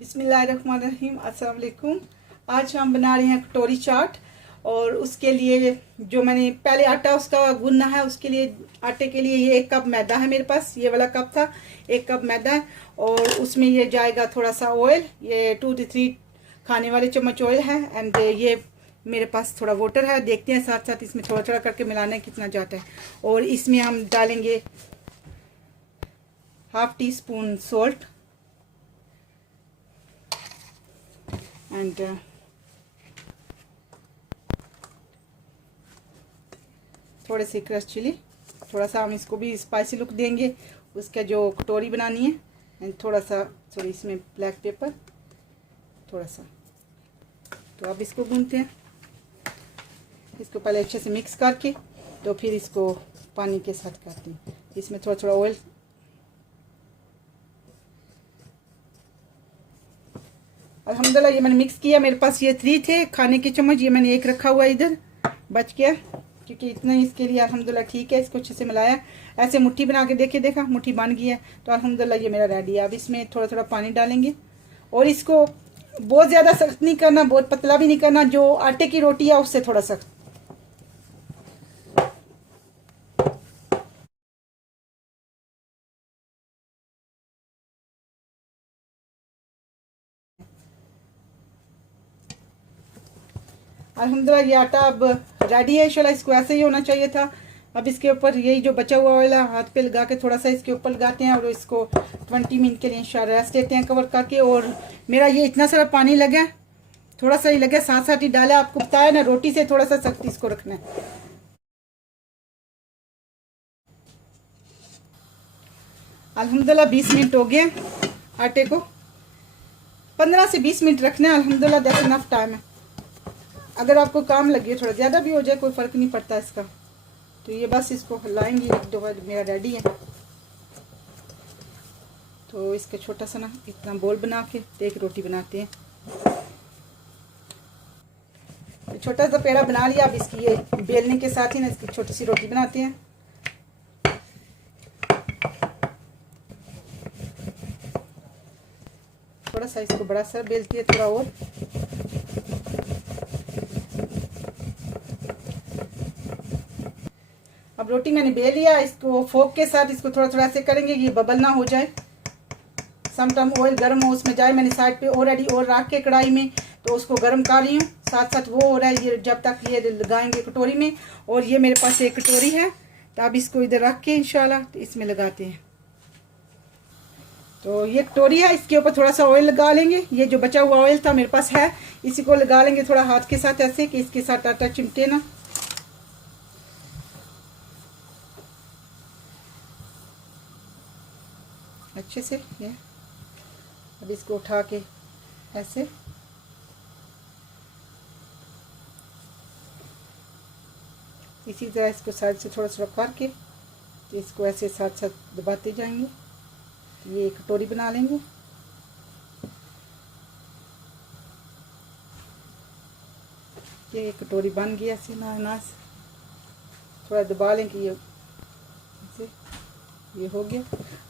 बिस्मिल्लाहिर्रहमानिर्रहीम। अस्सलाम वालेकुम। आज हम बना रहे हैं कटोरी चाट। और उसके लिए जो मैंने पहले आटा उसका गूंदना है, उसके लिए आटे के लिए ये 1 कप मैदा है मेरे पास, ये वाला कप था, 1 कप मैदा है। और उसमें ये जाएगा थोड़ा सा ऑयल, ये 2 से 3 खाने वाले चम्मच ऑयल है। एंड ये मेरे पास थोड़ा वाटर है। देखते हैं साथ साथ इसमें थोड़ा थोड़ा करके मिलाना है कितना जाता है। और इसमें हम डालेंगे ½ टी स्पून सॉल्ट एंड थोड़े से क्रश चिली। थोड़ा सा हम इसको भी स्पाइसी लुक देंगे, उसका जो कटोरी बनानी है। एंड थोड़ा सा सॉरी इसमें ब्लैक पेपर थोड़ा सा। तो अब इसको भूनते हैं, इसको पहले अच्छे से मिक्स करके तो फिर इसको पानी के साथ करते हैं। इसमें थोड़ा थोड़ा ऑयल, अल्हम्दुलिल्लाह ये मैंने मिक्स किया। मेरे पास ये 3 थे खाने के चम्मच, ये मैंने 1 रखा हुआ इधर बच गया, क्योंकि इतना ही इसके लिए अल्हम्दुलिल्लाह ठीक है। इसको अच्छे से मिलाया, ऐसे मुट्ठी बना के देखा मुट्ठी बन गई है। तो अल्हम्दुलिल्लाह ये मेरा रेडी है। अब इसमें थोड़ा थोड़ा पानी डालेंगे और इसको बहुत ज़्यादा सख्त नहीं करना, बहुत पतला भी नहीं करना, जो आटे की रोटी है उससे थोड़ा सख्त। अल्हम्दुलिल्लाह ये आटा अब रेडी है। इंशाल्लाह इसको ऐसे ही होना चाहिए था। अब इसके ऊपर यही जो बचा हुआ ऑयल है हाथ पे लगा के थोड़ा सा इसके ऊपर लगाते हैं और इसको 20 मिनट के लिए इंशाल्लाह रेस्ट देते हैं कवर करके। और मेरा ये इतना सारा पानी लगा, थोड़ा सा ही लगा, साथ साथ ही डाला। आपको बताया ना रोटी से थोड़ा सा सख्त इसको रखना है। अल्हम्दुलिल्लाह 20 मिनट हो गए आटे को, 15 से 20 मिनट रखना है। अल्हम्दुलिल्लाह दैट्स इनफ टाइम है। अगर आपको काम लगे थोड़ा ज़्यादा भी हो जाए कोई फ़र्क नहीं पड़ता इसका। तो ये बस इसको हिलाएंगे एक दो बार, मेरा रेडी है। तो इसका छोटा सा ना इतना बोल बना के एक रोटी बनाते हैं। तो छोटा सा पेड़ा बना लिया। अब इसकी ये बेलने के साथ ही ना इसकी छोटी सी रोटी बनाते हैं। थोड़ा सा इसको बड़ा सा बेलती है थोड़ा और। अब रोटी मैंने बेल लिया, इसको फोक के साथ इसको थोड़ा थोड़ा ऐसे करेंगे ये बबल ना हो जाए। सम टाइम ऑयल गर्म हो उसमें जाए। मैंने साइड पे ऑलरेडी और रख के कढ़ाई में, तो उसको गर्म कर रही हूँ, साथ साथ वो हो रहा है। ये जब तक ये लगाएंगे कटोरी में। और ये मेरे पास एक कटोरी है, तो अब इसको इधर रख के इंशाल्लाह तो इसमें लगाते हैं। तो ये कटोरी है, इसके ऊपर थोड़ा सा ऑयल लगा लेंगे। ये जो बचा हुआ ऑयल था मेरे पास है, इसी को लगा लेंगे थोड़ा हाथ के साथ ऐसे कि इसके साथ आटा चिमटे ना। अच्छे से ये अब इसको उठा के ऐसे इसी तरह इसको साइड से थोड़ा थोड़ा करके तो इसको ऐसे साथ साथ दबाते जाएंगे। तो ये एक कटोरी बना लेंगे। ये एक कटोरी बन गई ऐसे नाश। थोड़ा दबा लें कि ये ऐसे ये हो गया।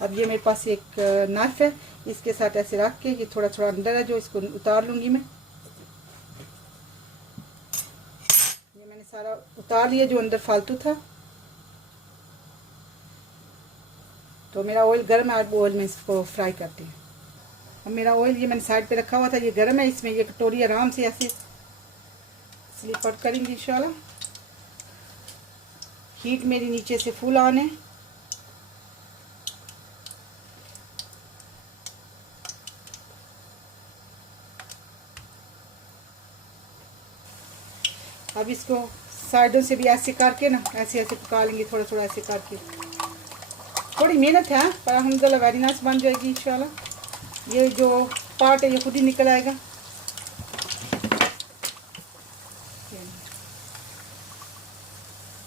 अब ये मेरे पास एक नाइफ है, इसके साथ ऐसे रख के ये थोड़ा थोड़ा अंदर है जो इसको उतार लूँगी मैं। ये मैंने सारा उतार लिया जो अंदर फालतू था। तो मेरा ऑयल गर्म है, ऑयल में इसको फ्राई करती हूँ। अब मेरा ऑयल ये मैंने साइड पे रखा हुआ था, ये गर्म है। इसमें ये कटोरी आराम से ऐसे स्लिप आउट करेंगे इंशाल्लाह। हीट मेरी नीचे से फुल ऑन है। अब इसको साइडों से भी ऐसे करके ना ऐसे ऐसे पका लेंगे, थोड़ा थोड़ा ऐसे करके। थोड़ी मेहनत है पर अल्हम्दुलिल्लाह वेरी नाइस बन जाएगी इंशाल्लाह। ये जो पार्ट है ये खुद ही निकल आएगा।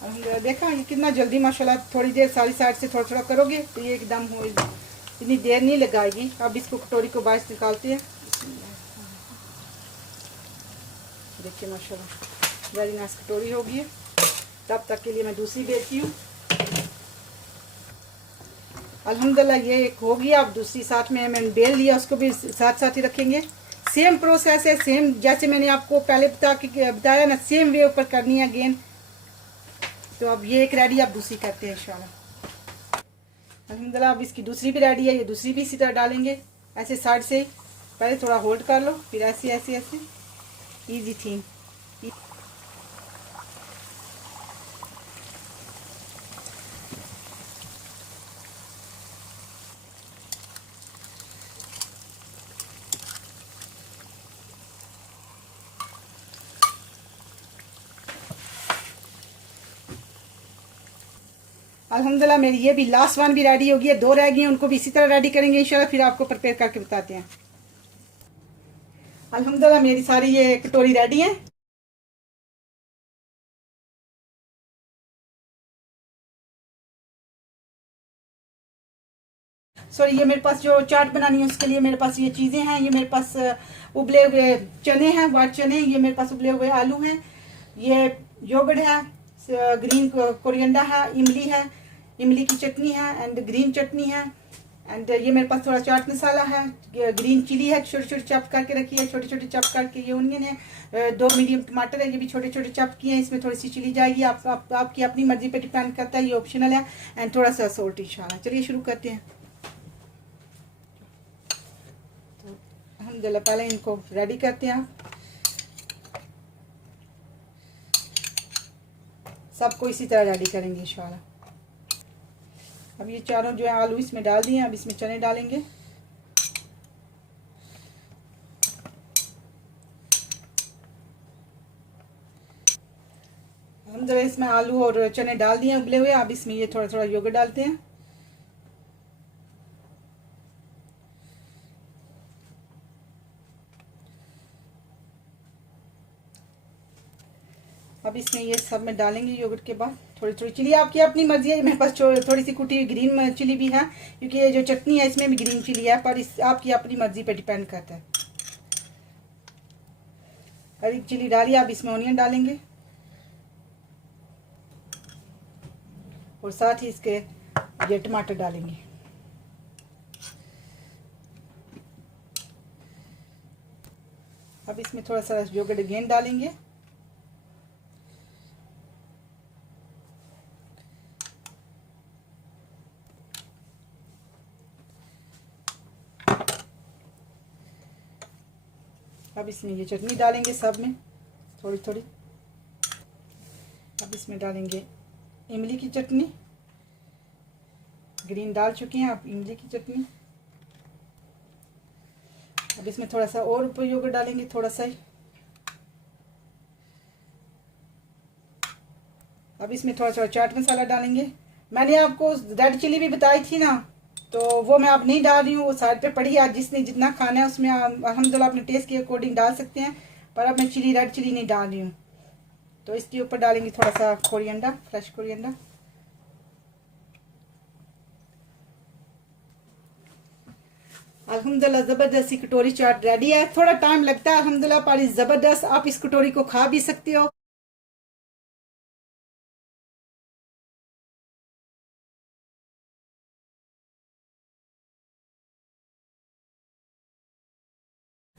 अल्हम्दुलिल्लाह देखा ये कितना जल्दी माशाल्लाह। थोड़ी देर सारी साइड से थोड़ा थोड़ा करोगे तो ये एकदम हो, इतनी देर नहीं लगाएगी। अब इसको कटोरी को बाहर निकालते हैं। देखिए माशाल्लाह वेरी नाइस कटोरी हो गई है। तब तक के लिए मैं दूसरी बेचती हूँ। अल्हम्दुलिल्लाह ये एक हो गया। अब दूसरी साथ में मैंने बेल लिया, उसको भी साथ साथ ही रखेंगे। सेम प्रोसेस है, सेम जैसे मैंने आपको पहले बताया ना, सेम वे ऊपर करनी है अगेन। तो अब ये एक रेडी, अब दूसरी करते हैं इंशाल्लाह। अल्हम्दुलिल्लाह अब इसकी दूसरी भी रेडी है। ये दूसरी भी इसी तरह डालेंगे, ऐसे साइड से। पहले थोड़ा होल्ड कर लो, फिर ऐसे ऐसे ऐसे, ईजी थी। अल्हम्दुलिल्लाह मेरी ये भी लास्ट वन भी रेडी हो गई है। 2 रह गई हैं, उनको भी इसी तरह रेडी करेंगे इंशाल्लाह, फिर आपको प्रिपेयर करके बताते हैं। अल्हम्दुलिल्लाह मेरी सारी ये कटोरी रेडी है। सॉरी, ये मेरे पास जो चाट बनानी है उसके लिए मेरे पास ये चीज़ें हैं। ये मेरे पास उबले हुए चने हैं, वाइट चने। ये मेरे पास उबले हुए आलू हैं। ये योगर्ट है, ग्रीन कोरिएंडर है, इमली है, इमली की चटनी है एंड ग्रीन चटनी है। एंड ये मेरे पास थोड़ा चाट मसाला है, ग्रीन चिली है, छोटे छोटे चॉप करके रखी है, छोटे छोटे चॉप करके। ये ऑनियन है, 2 मीडियम टमाटर है, ये भी छोटे छोटे चॉप किए हैं। इसमें थोड़ी सी चिली जाएगी, आपकी अपनी मर्जी पे डिपेंड करता है, ये ऑप्शनल है। एंड थोड़ा सा सोल्ट इंशाल्लाह। चलिए शुरू करते हैं। तो अल्हम्दुलिल्लाह पहले इनको रेडी करते हैं। सबको इसी तरह रेडी करेंगे इंशाल्लाह। अब ये चारों जो है आलू इसमें डाल दिए। अब इसमें चने डालेंगे। हम जब इसमें आलू और चने डाल दिए उबले हुए, अब इसमें ये थोड़ा थोड़ा योगर्ट डालते हैं। अब इसमें ये सब में डालेंगे योगर्ट के बाद। थोड़ी थोड़ी चिली आपकी अपनी मर्जी है। मेरे पास थोड़ी सी कुटी हुई ग्रीन चिली भी है, क्योंकि ये जो चटनी है इसमें भी ग्रीन चिली है, पर इस आपकी अपनी मर्जी पे डिपेंड करता है। हरी चिली डालिए। अब इसमें ऑनियन डालेंगे और साथ ही इसके ये टमाटर डालेंगे। अब इसमें थोड़ा सा योगर्ट अगेन डालेंगे। अब इसमें ये चटनी डालेंगे सब में थोड़ी थोड़ी। अब इसमें डालेंगे इमली की चटनी, ग्रीन डाल चुके हैं। अब इमली की चटनी। अब इसमें थोड़ा सा और ऊपर योगर्ट डालेंगे, थोड़ा सा ही। अब इसमें थोड़ा सा चाट मसाला डालेंगे। मैंने आपको रेड चिली भी बताई थी ना, तो वो मैं अब नहीं डाल रही हूँ, वो साइड पे पड़ी है। जिसने जितना खाना है उसमें अल्हम्दुलिल्लाह अपने टेस्ट के अकॉर्डिंग डाल सकते हैं, पर अब मैं रेड चिली नहीं डाल रही हूँ। तो इसके ऊपर डालेंगे थोड़ा सा कोरिएंडर, फ्रेश कोरिएंडर। अल्हम्दुलिल्लाह ज़बरदस्त कटोरी चाट रेडी है। थोड़ा टाइम लगता है अल्हम्दुलिल्लाह, पर ज़बरदस्त। आप इस कटोरी को खा भी सकते हो।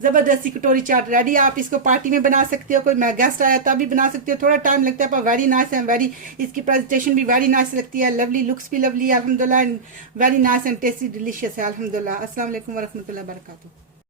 ज़बरदस्ती कटोरी चाट रेडी है। आप इसको पार्टी में बना सकते हो, कोई गेस्ट आया तब भी बना सकते हो। थोड़ा टाइम लगता है पर वेरी नाइस है, वेरी इसकी प्रेजेंटेशन भी वेरी नाइस लगती है, लवली लुक्स भी लवली है अल्हम्दुलिल्लाह, very nice and tasty delicious है अल्हम्दुलिल्लाह। अस्सलाम वालेकुम वरहमतुल्लाहि वबरकातुहू।